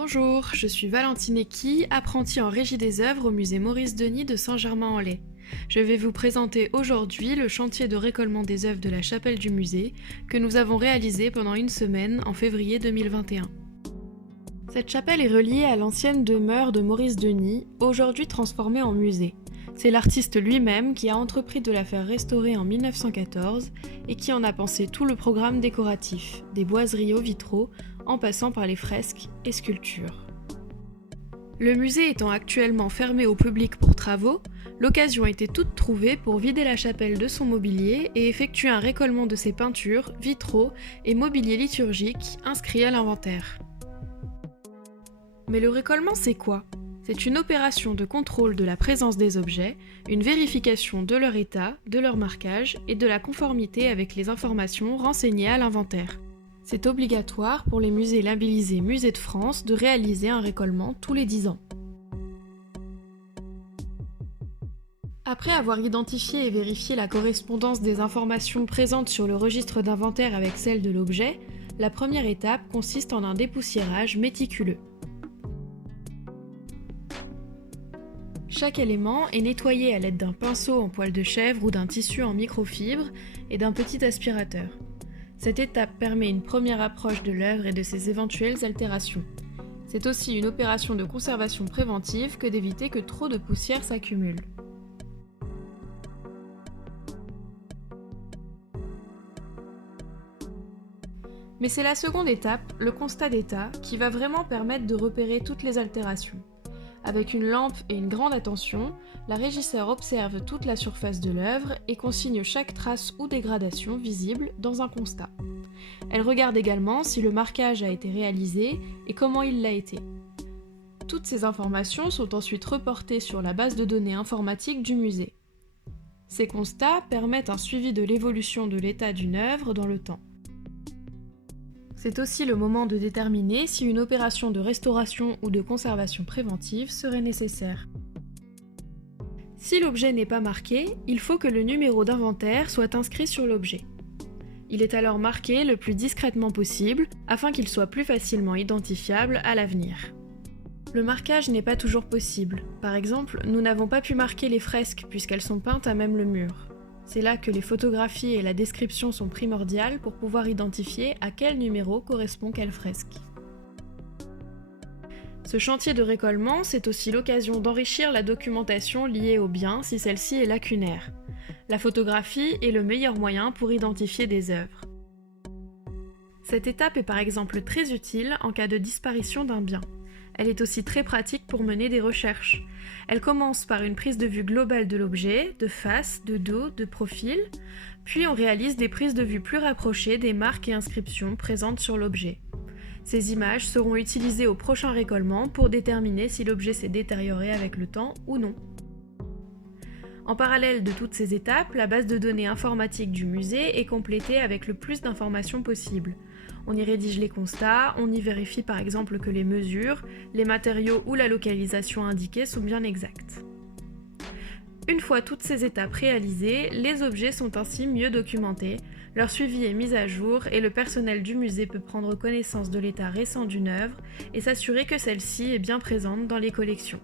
Bonjour, je suis Valentine Equi, apprentie en régie des œuvres au musée Maurice Denis de Saint-Germain-en-Laye. Je vais vous présenter aujourd'hui le chantier de récolement des œuvres de la chapelle du musée que nous avons réalisé pendant une semaine en février 2021. Cette chapelle est reliée à l'ancienne demeure de Maurice Denis, aujourd'hui transformée en musée. C'est l'artiste lui-même qui a entrepris de la faire restaurer en 1914 et qui en a pensé tout le programme décoratif, des boiseries aux vitraux, en passant par les fresques et sculptures. Le musée étant actuellement fermé au public pour travaux, l'occasion était toute trouvée pour vider la chapelle de son mobilier et effectuer un récolement de ses peintures, vitraux et mobilier liturgique inscrits à l'inventaire. Mais le récolement, c'est quoi ? C'est une opération de contrôle de la présence des objets, une vérification de leur état, de leur marquage et de la conformité avec les informations renseignées à l'inventaire. C'est obligatoire pour les musées labellisés Musée de France de réaliser un récolement tous les 10 ans. Après avoir identifié et vérifié la correspondance des informations présentes sur le registre d'inventaire avec celle de l'objet, la première étape consiste en un dépoussiérage méticuleux. Chaque élément est nettoyé à l'aide d'un pinceau en poil de chèvre ou d'un tissu en microfibre et d'un petit aspirateur. Cette étape permet une première approche de l'œuvre et de ses éventuelles altérations. C'est aussi une opération de conservation préventive que d'éviter que trop de poussière s'accumule. Mais c'est la seconde étape, le constat d'état, qui va vraiment permettre de repérer toutes les altérations. Avec une lampe et une grande attention, la régisseur observe toute la surface de l'œuvre et consigne chaque trace ou dégradation visible dans un constat. Elle regarde également si le marquage a été réalisé et comment il l'a été. Toutes ces informations sont ensuite reportées sur la base de données informatique du musée. Ces constats permettent un suivi de l'évolution de l'état d'une œuvre dans le temps. C'est aussi le moment de déterminer si une opération de restauration ou de conservation préventive serait nécessaire. Si l'objet n'est pas marqué, il faut que le numéro d'inventaire soit inscrit sur l'objet. Il est alors marqué le plus discrètement possible afin qu'il soit plus facilement identifiable à l'avenir. Le marquage n'est pas toujours possible. Par exemple, nous n'avons pas pu marquer les fresques puisqu'elles sont peintes à même le mur. C'est là que les photographies et la description sont primordiales pour pouvoir identifier à quel numéro correspond quelle fresque. Ce chantier de récolement, c'est aussi l'occasion d'enrichir la documentation liée au bien si celle-ci est lacunaire. La photographie est le meilleur moyen pour identifier des œuvres. Cette étape est par exemple très utile en cas de disparition d'un bien. Elle est aussi très pratique pour mener des recherches. Elle commence par une prise de vue globale de l'objet, de face, de dos, de profil, puis on réalise des prises de vue plus rapprochées des marques et inscriptions présentes sur l'objet. Ces images seront utilisées au prochain récolement pour déterminer si l'objet s'est détérioré avec le temps ou non. En parallèle de toutes ces étapes, la base de données informatique du musée est complétée avec le plus d'informations possible. On y rédige les constats, on y vérifie par exemple que les mesures, les matériaux ou la localisation indiquée sont bien exacts. Une fois toutes ces étapes réalisées, les objets sont ainsi mieux documentés, leur suivi est mis à jour et le personnel du musée peut prendre connaissance de l'état récent d'une œuvre et s'assurer que celle-ci est bien présente dans les collections.